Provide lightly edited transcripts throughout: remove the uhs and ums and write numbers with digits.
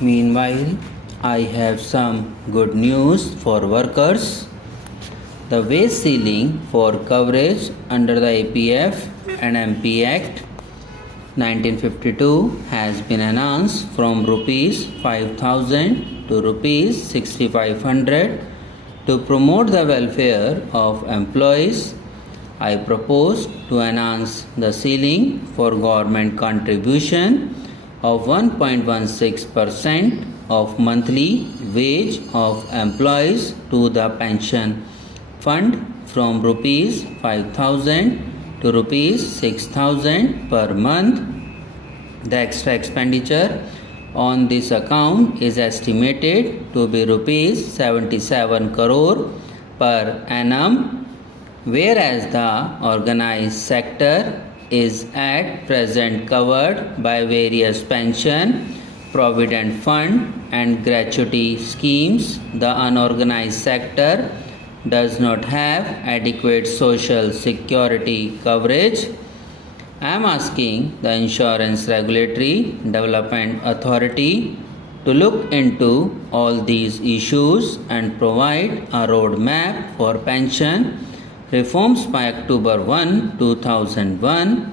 Meanwhile, I have some good news for workers. The wage ceiling for coverage under the APF and MP Act 1952 has been announced from rupees 5,000 to rupees 6,500 to promote the welfare of employees. I propose to enhance the ceiling for government contribution of 1.16% of monthly wage of employees to the pension fund from rupees 5,000 to rupees 6,000 per month. The extra expenditure on this account is estimated to be rupees 77 crore per annum, whereas the organized sector is at present covered by various pension, provident fund and gratuity schemes. The unorganized sector does not have adequate social security coverage. I am asking the Insurance Regulatory Development Authority to look into all these issues and provide a roadmap for pension reforms by October 1, 2001.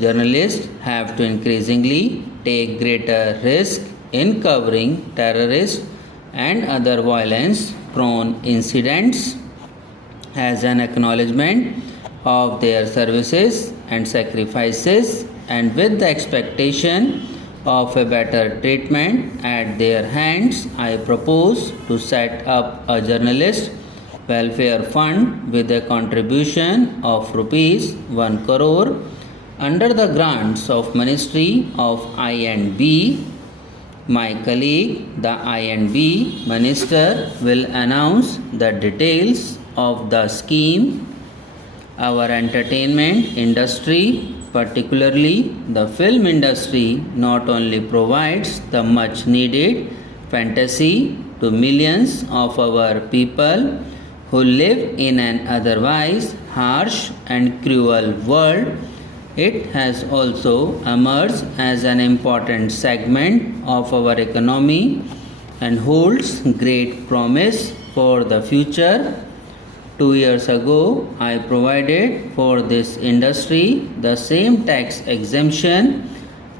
Journalists have to increasingly take greater risk in covering terrorist and other violence-prone incidents as an acknowledgement of their services and sacrifices, and with the expectation of a better treatment at their hands. I propose to set up a journalist welfare fund with a contribution of rupees 1 crore under the grants of Ministry of I&B. My colleague, the I&B Minister, will announce the details of the scheme. Our entertainment industry, particularly the film industry, not only provides the much needed fantasy to millions of our people who live in an otherwise harsh and cruel world, it has also emerged as an important segment of our economy and holds great promise for the future. 2 years ago, I provided for this industry the same tax exemption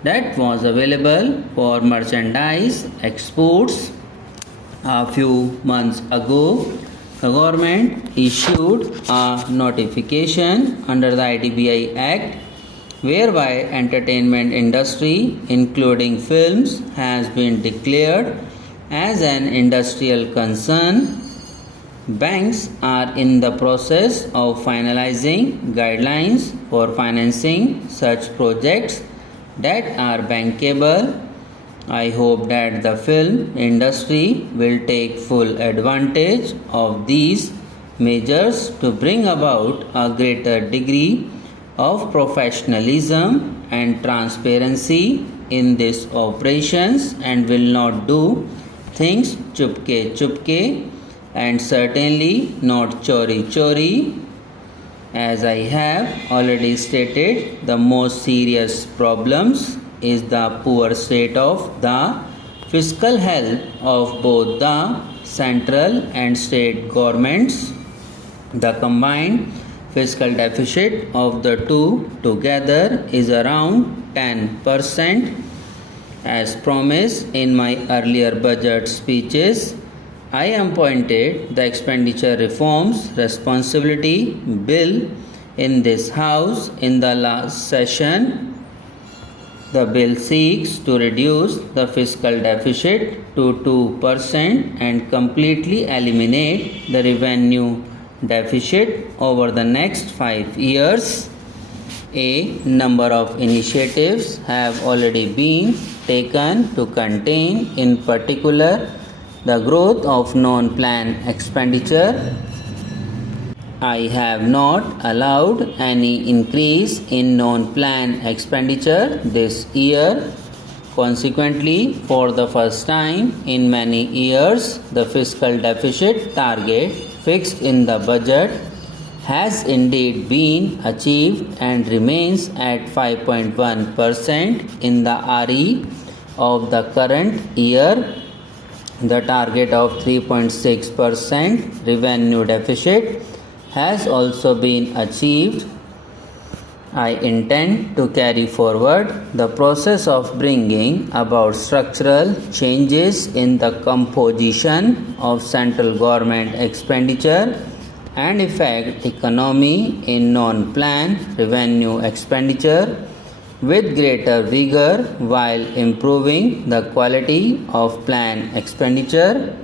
that was available for merchandise exports. A few months ago, the government issued a notification under the IDBI Act whereby entertainment industry, including films, has been declared as an industrial concern. Banks are in the process of finalizing guidelines for financing such projects that are bankable. I hope that the film industry will take full advantage of these measures to bring about a greater degree of professionalism and transparency in these operations and will not do things chupke and certainly not chori. As I have already stated, the most serious problems is the poor state of the fiscal health of both the central and state governments. The combined fiscal deficit of the two together is around 10%. As promised in my earlier budget speeches, I appointed the Expenditure Reforms Responsibility Bill in this House in the last session. The bill seeks to reduce the fiscal deficit to 2% and completely eliminate the revenue deficit over the next 5 years. A number of initiatives have already been taken to contain, in particular, the growth of non-plan expenditure. I have not allowed any increase in non-plan expenditure this year. Consequently, for the first time in many years, the fiscal deficit target fixed in the budget has indeed been achieved and remains at 5.1% in the RE of the current year. The target of 3.6% revenue deficit has also been achieved. I intend to carry forward the process of bringing about structural changes in the composition of central government expenditure and effect economy in non-planned revenue expenditure with greater vigor while improving the quality of planned expenditure.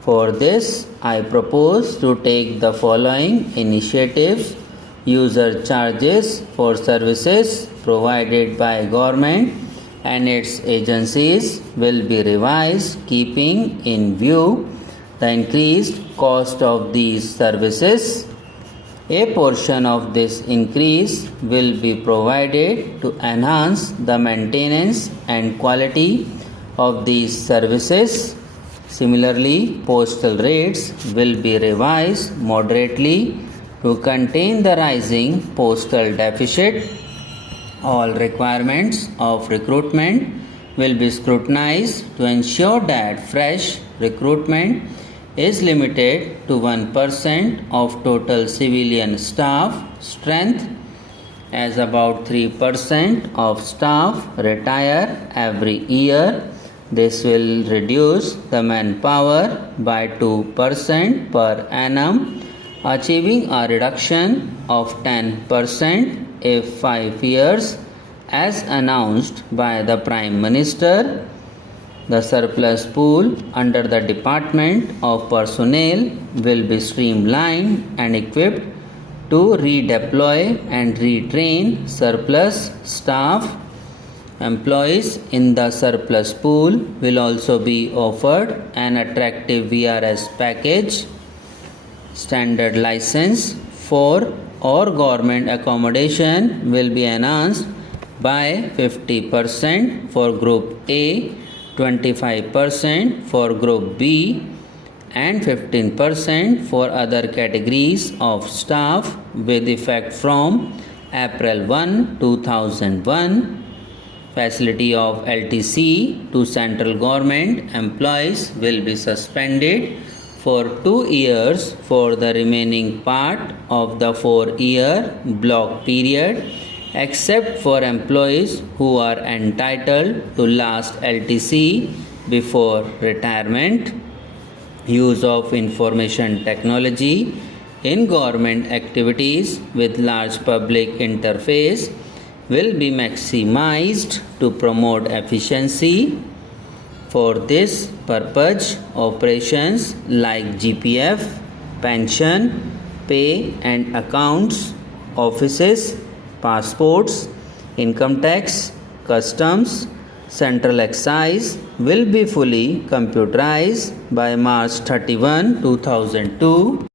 For this, I propose to take the following initiatives. User charges for services provided by government and its agencies will be revised, keeping in view the increased cost of these services. A portion of this increase will be provided to enhance the maintenance and quality of these services. Similarly, postal rates will be revised moderately to contain the rising postal deficit. All requirements of recruitment will be scrutinized to ensure that fresh recruitment is limited to 1% of total civilian staff strength, as about 3% of staff retire every year. This will reduce the manpower by 2% per annum, achieving a reduction of 10% if 5 years, as announced by the Prime Minister. The surplus pool under the Department of Personnel will be streamlined and equipped to redeploy and retrain surplus staff. Employees in the surplus pool will also be offered an attractive VRS package. Standard license for or government accommodation will be enhanced by 50% for Group A, 25% for Group B, and 15% for other categories of staff with effect from April 1, 2001. Facility of LTC to central government employees will be suspended for 2 years for the remaining part of the 4-year block period, except for employees who are entitled to last LTC before retirement. Use of information technology in government activities with large public interface will be maximized to promote efficiency. For this purpose, operations like GPF, pension, pay and accounts, offices, passports, income tax, customs, central excise will be fully computerized by March 31, 2002.